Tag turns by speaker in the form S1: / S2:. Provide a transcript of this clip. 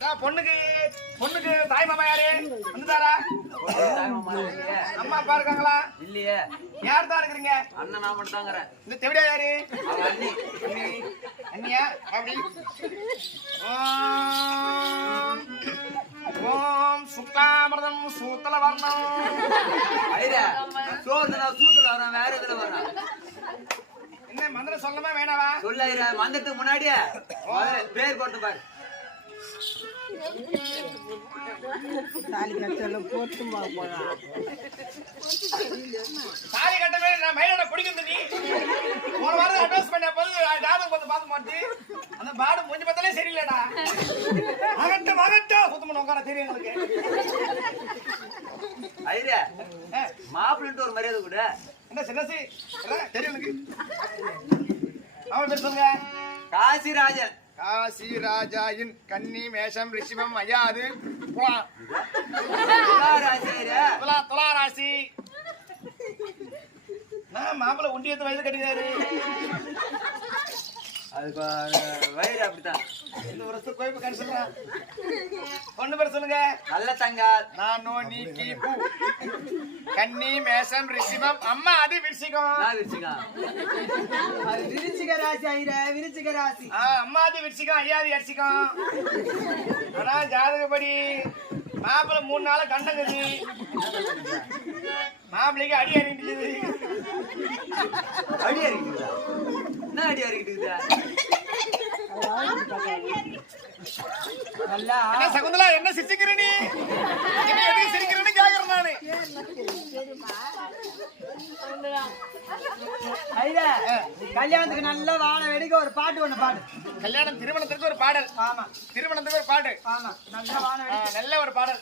S1: பொண்ணுக்கு பொண்ணுக்கு தாய் மாமா யாரு? வந்துட்டாரா? அம்மா அப்பா இருக்காங்களா?
S2: இல்லையே.
S1: யார் தான் இருக்கிறீங்க?
S2: அண்ணன் நான் மட்டும் தாங்கிறேன்
S1: இந்த தெவிடா யாரு?
S2: அண்ணி.
S1: அண்ணி. அண்ணியா? அப்படி. ஓம். சுக்லாமிரதம் சூத்தல வர்ணம்.
S2: சோத்துல சூத்துல வரான் வேற இதுல வரான்
S1: என்ன மந்திரம் சொல்லவே வேணாவா?
S2: சொல்ல ஐயா வந்ததுக்கு முன்னாடியே பேர் போட்டு பாரு.
S3: தாலி கட்டல போட்டு போறான்
S1: தாலி கட்டவே நான் மயிலோட பிடிக்கும் நீ ஒரு வாரம் அட்வைஸ் பண்ண போது ஜாதகம் பார்த்து பார்த்து மாட்டி அந்த பாடு மூஞ்சி பார்த்தாலே சரியில்லடா. அகட்டும் அகட்டும். சுத்தம் உட்கார தெரியும் எங்களுக்கு
S2: ஐயா
S1: ஏ,
S2: மாப்பிள்ளைன்ட்டு ஒரு மரியாதை கூட.
S1: என்ன சின்னசி? தெரியும் அவன் பேர் சொல்லுங்க.
S2: காசிராஜன்.
S1: காசி ராஜாயின் கன்னி மேஷம் ரிஷிபம்
S2: துளாராசி ஐயா
S1: துலா துலா ராசி நான் மாப்பிள்ளை உண்டியத்து வயது கட்டிக்காரு
S2: அதுக்கு வயிறு அப்படித்தான்.
S1: இந்த வருஷம் கோயிப்பு கண் சொல்றேன் பொண்ணு பேர் சொல்லுங்க.
S2: நல்ல தங்கால்
S1: நானோ நீ கீப்பு கன்னி மேஷம் ரிஷிபம் அம்மா அது விருஷிகம்
S2: நான் வச்சுக்கான்
S3: அது விருச்சிக ராசி ஐர விருச்சிக ராசி.
S1: ஆ, அம்மா அது விருஷிகம் ஐயாவது அரிசிகம் ஆனா ஜாதகப்படி மாப்பிள்ளை மூணு நாள் கண்டங்குது. மாப்பிள்ளைக்கு அடி அறிஞ்சிது
S2: அடி அடிக்குதா என்ன அடி
S1: என்ன சகுந்தலா என்ன சிரிச்சுக்கிற நீ? சிரிக்கிறேன்னு கேக்குறேன் நானு.
S3: கல்யாணத்துக்கு நல்லா வாழ வெடிக்க ஒரு பாட்டு ஒண்ணு பாடு.
S1: கல்யாணம் திருமணத்திற்கு ஒரு பாடல்.
S3: ஆமா.
S1: திருமணத்துக்கு ஒரு பாட்டு.
S3: ஆமா. நல்லா வாழ
S1: நல்ல ஒரு பாடல்.